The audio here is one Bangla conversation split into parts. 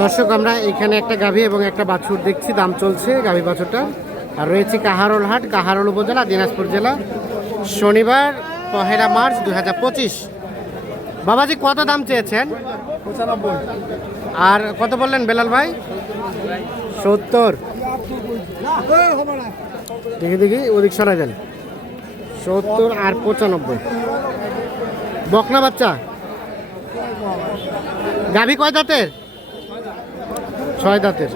দর্শক আমরা এখানে একটা গাভী এবং একটা বাছুর দেখছি দাম চলছে গাভী বাছুরটা। আর রয়েছে কাহারোল হাট কাহারোল উপজেলা দিনাজপুর জেলা। শনিবার পহেলা মার্চ দুই হাজার পঁচিশ। বাবাজি কত দাম চেয়েছেন? আর কত বললেন বেলাল ভাই? সত্তর। দেখি দেখি ওদিক সরা যান। সত্তর আর পঁচানব্বই। বকনা বাচ্চা? গাভী কয় দাঁতের? ছয় দাঁতের।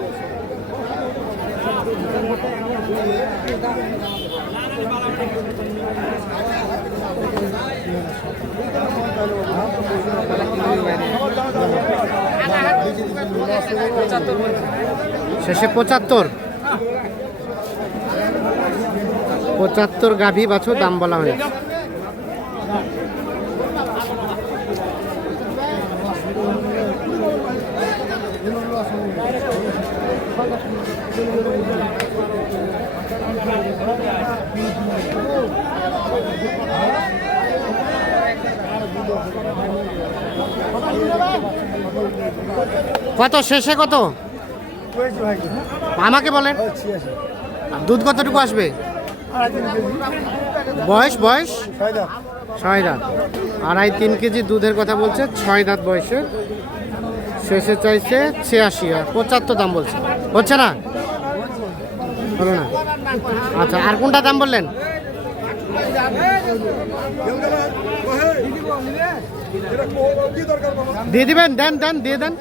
শেষে পঁচাত্তর। পঁচাত্তর গাভী বাছুর দাম বলা হয়েছে। কত? শেষে কত? আমাকে বলেন। দুধ কতটুকু আসবে? বয়স বয়স? ছয় দাঁত। আড়াই, তিন কেজি দুধের কথা বলছে, ছয় দাঁত বয়সে শেষে চাইছে ছিয়াশি আর পঁচাত্তর দাম বলছে। হচ্ছে না? হলো না? আচ্ছা আর কোনটা দাম বললেন? দিয়ে দিবেন? দেন দেন, দিয়ে দেন।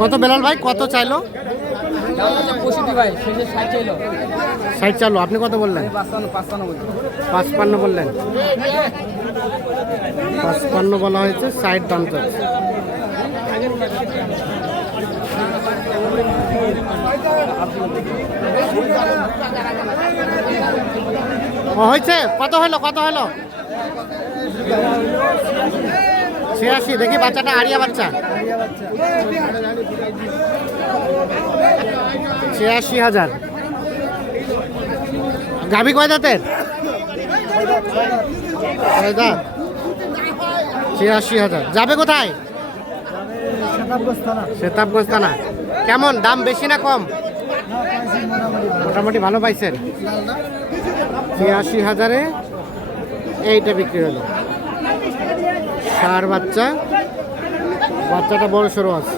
কত বেলাল ভাই? কত চাইলো? ষাট চাইলো। আপনি কত বললেন? পাঁচপান্ন বললেন। পাঁচপান্ন বলা হয়েছে, ষাট দাম চলছে। হয়েছে? কত হলো কত হলো? ছিয়াশি দেখি বাচ্চাটা আরিয়া বাচ্চা। ছিয়াশি হাজার। গাভী কয় দাঁতের? ছিয়াশি হাজার। যাবে কোথায়? সেতাবগঞ্জ থানা কেমন দাম বেশি না কম? মোটামুটি ভালো পাইছেন। ছিয়াশি হাজারে এইটা বিক্রি হলো। সার বাচ্চা। বাচ্চাটা বড় সড়ো আছে।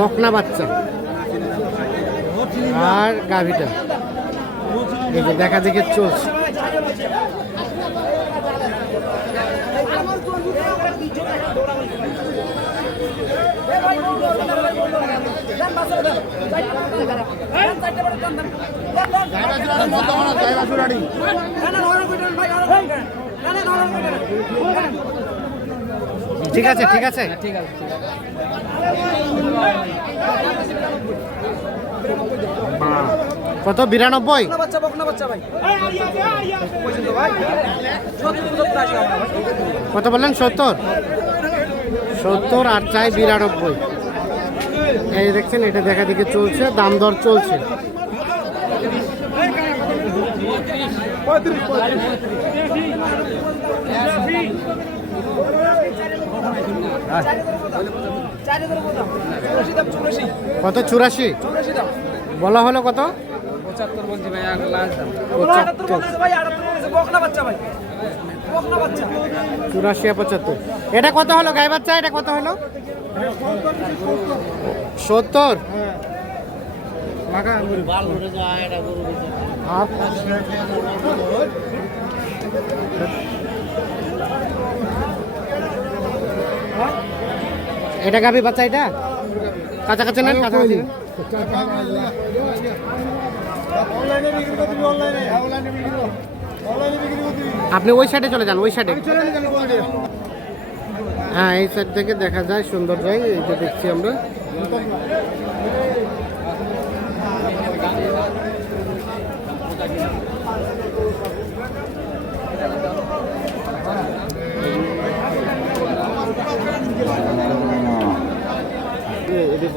মকনা বাচ্চা। আর গাভিটা। এই দেখা দেখে চলছে। আছে ঠিক আছে ঠিক আছে। ঠিক আছে কত? বিরানব্বই? বাচ্চা বকনা বাচ্চা ভাই। পর্যন্ত ভাই সত্তর সত্তর আশি আমরা ভাই কত বললেন? সত্তর। সত্তর আর চাই বিরানব্বই। এই দেখছেন এটা দেখা দেখে চলছে দাম দর চলছে। চুরাশি কত? চুরাশি? বলা হলো কত? পঁচাত্তর বলছি ভাই চুরাশি পঁচাত্তর। এটা কত হলো গাই বাচ্চা? এটা কত হলো? সত্তর? আর এটা গাবি বাচ্চা এটা? কাছাকাছি না? কাছাকাছি? আপনি ওই সাইডে চলে যান, ওই সাইডে হ্যাঁ এই সাইড থেকে দেখা যায় সুন্দর যায় এই যে দেখছি আমরা।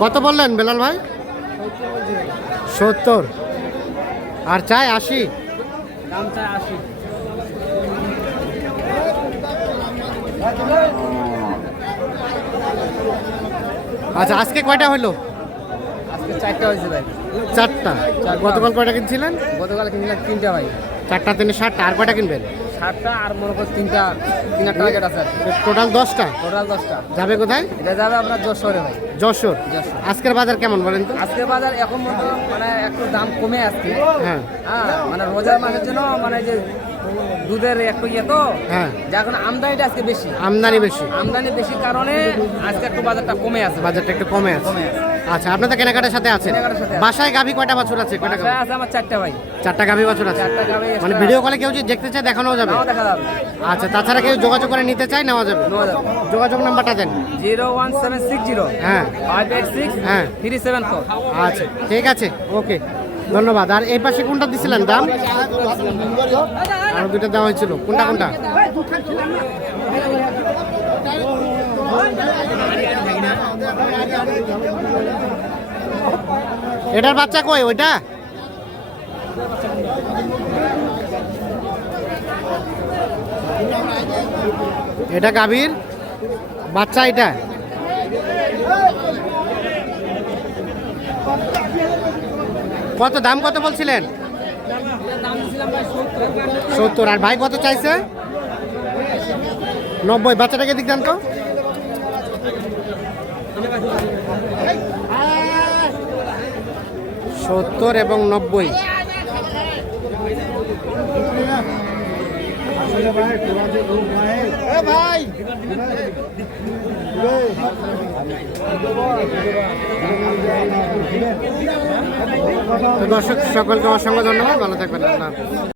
কত বললেন বেলাল ভাই? সত্তর। আর চাই আশি? দাম চাই আশি। আচ্ছা আজকে কয়টা হলো? আজকে চারটা হয়েছে ভাই। চারটা? গতকাল কয়টা কিনছিলেন? গতকাল কিনলাম তিনটা ভাই। চারটা তিনে ষাটটা আর কয়টা কিনবেন? সাতটা আর মনে কর তিনটা তিনটা টার্গেট আছে। টোটাল দশটা? টোটাল দশটা। যাবে কোথায়? এটা যাবে আপনার যশোরে ভাই। যশোর? যশোর। আজকের বাজার কেমন বলেন তো? আজকে বাজার এখন মতো মানে একটু দাম কমে আসছে। হ্যাঁ। হ্যাঁ মানে রোজার মাসের জন্য মানে যে দুধের একটু ইয়ে তো হ্যাঁ। কারণে আমদানিটা আজকে বেশি। আমদানি বেশি। আমদানি বেশি কারণে আজকে একটু বাজারটা কমে আছে। বাজারটা একটু কমে আছে। আচ্ছা আপনাদের কেনাকাটার সাথে আছেন। আছে। বাসায় গাভী কয়টা বাছুর আছে? কয়টা গাভী? আছে আমার চারটা ভাই। চারটা গাভী বাছুর আছে। মানে ভিডিও কলে কেউ যদি দেখতে চায় দেখানো যাবে। আচ্ছা তাছাড়া কেউ যোগাযোগ করে নিতে চায় নেওয়া যাবে। নেওয়া যাবে। যোগাযোগ নাম্বারটা দেন। Zero one seven six zero. হ্যাঁ। ফাইভ এইট সিক্স হ্যাঁ। Three seven four. আচ্ছা ঠিক আছে। ওকে। ধন্যবাদ। আর এই পাশে কোনটা দিছিলেন দাম? আরও দুটো দেওয়া হয়েছিল। কোনটা কোনটা? এটার বাচ্চা কই? ওইটা? এটা গাভীর? বাচ্চা এটা? কত দাম কত বলছিলেন? সত্তর। আর ভাই কত চাইছে? নব্বই। বাচ্চাটাকে দিক দেন তো। সত্তর এবং নব্বই। দর্শক সকলকে অসংখ্য ধন্যবাদ ভালো থাকবেন আল্লাহ।